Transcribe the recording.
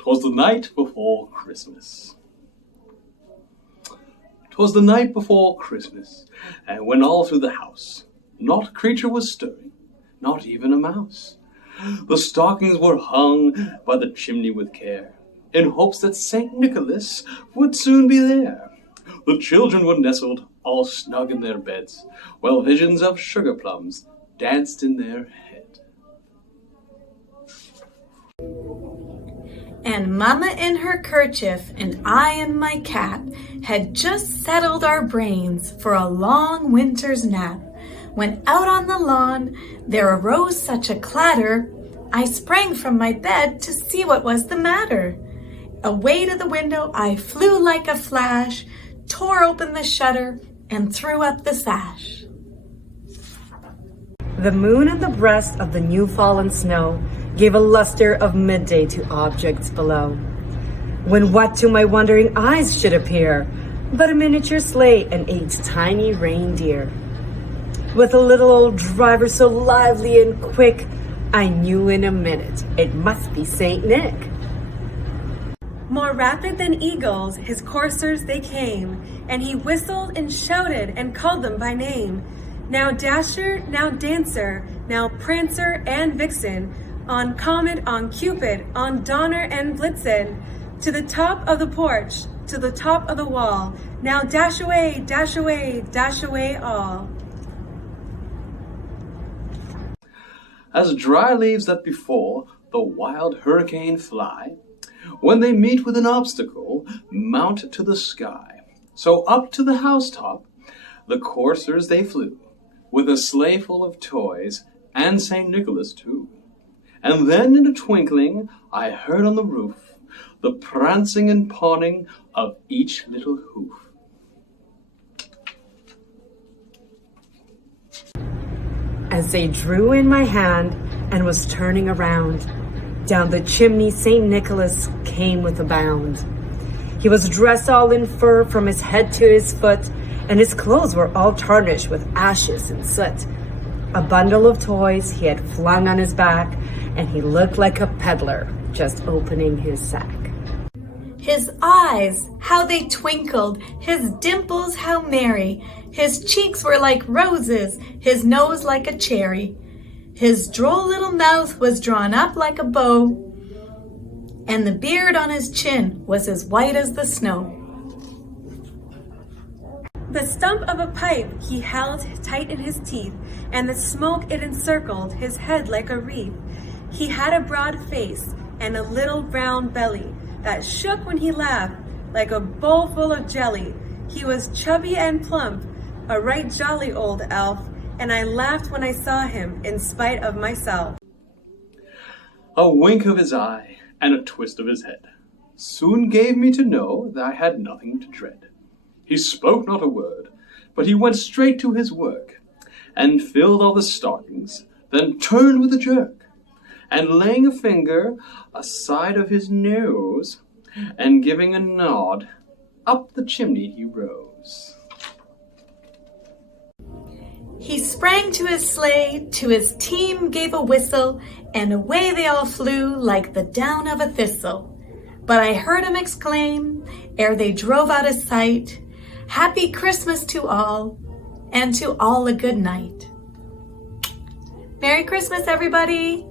'Twas the night before Christmas. 'Twas the night before Christmas, and when all through the house not a creature was stirring, not even a mouse. The stockings were hung by the chimney with care, in hopes that St. Nicholas would soon be there. The children were nestled all snug in their beds, while visions of sugar plums danced in their head. And Mama in her kerchief and I in my cap had just settled our brains for a long winter's nap, when out on the lawn there arose such a clatter, I sprang from my bed to see what was the matter. Away to the window I flew like a flash, tore open the shutter, and threw up the sash. The moon in the breast of the new fallen snow gave a luster of midday to objects below, when what to my wondering eyes should appear but a miniature sleigh and 8 tiny reindeer. With a little old driver so lively and quick, I knew in a minute it must be Saint Nick. More rapid than eagles, his coursers they came, and he whistled and shouted and called them by name. Now Dasher, now Dancer, now Prancer and Vixen, on Comet, on Cupid, on Donner and Blitzen, to the top of the porch, to the top of the wall. Now dash away, dash away, dash away all. As dry leaves that before the wild hurricane fly, when they meet with an obstacle, mount to the sky. So up to the housetop the coursers they flew, with a sleigh full of toys, and St. Nicholas too. And then in a twinkling I heard on the roof the prancing and pawing of each little hoof. As they drew in my hand and was turning around, down the chimney St. Nicholas came with a bound. He was dressed all in fur from his head to his foot, and his clothes were all tarnished with ashes and soot. A bundle of toys he had flung on his back, and he looked like a peddler just opening his sack. His eyes, how they twinkled, his dimples how merry, his cheeks were like roses, his nose like a cherry. His droll little mouth was drawn up like a bow, and the beard on his chin was as white as the snow. The stump of a pipe he held tight in his teeth, and the smoke it encircled his head like a wreath. He had a broad face and a little round belly that shook when he laughed like a bowl full of jelly. He was chubby and plump, a right jolly old elf, and I laughed when I saw him in spite of myself. A wink of his eye and a twist of his head soon gave me to know that I had nothing to dread. He spoke not a word, but he went straight to his work, and filled all the stockings, then turned with a jerk, and laying a finger aside of his nose, and giving a nod, up the chimney he rose. He sprang to his sleigh, to his team gave a whistle, and away they all flew like the down of a thistle. But I heard him exclaim, ere they drove out of sight, "Happy Christmas to all, and to all a good night." Merry Christmas, everybody!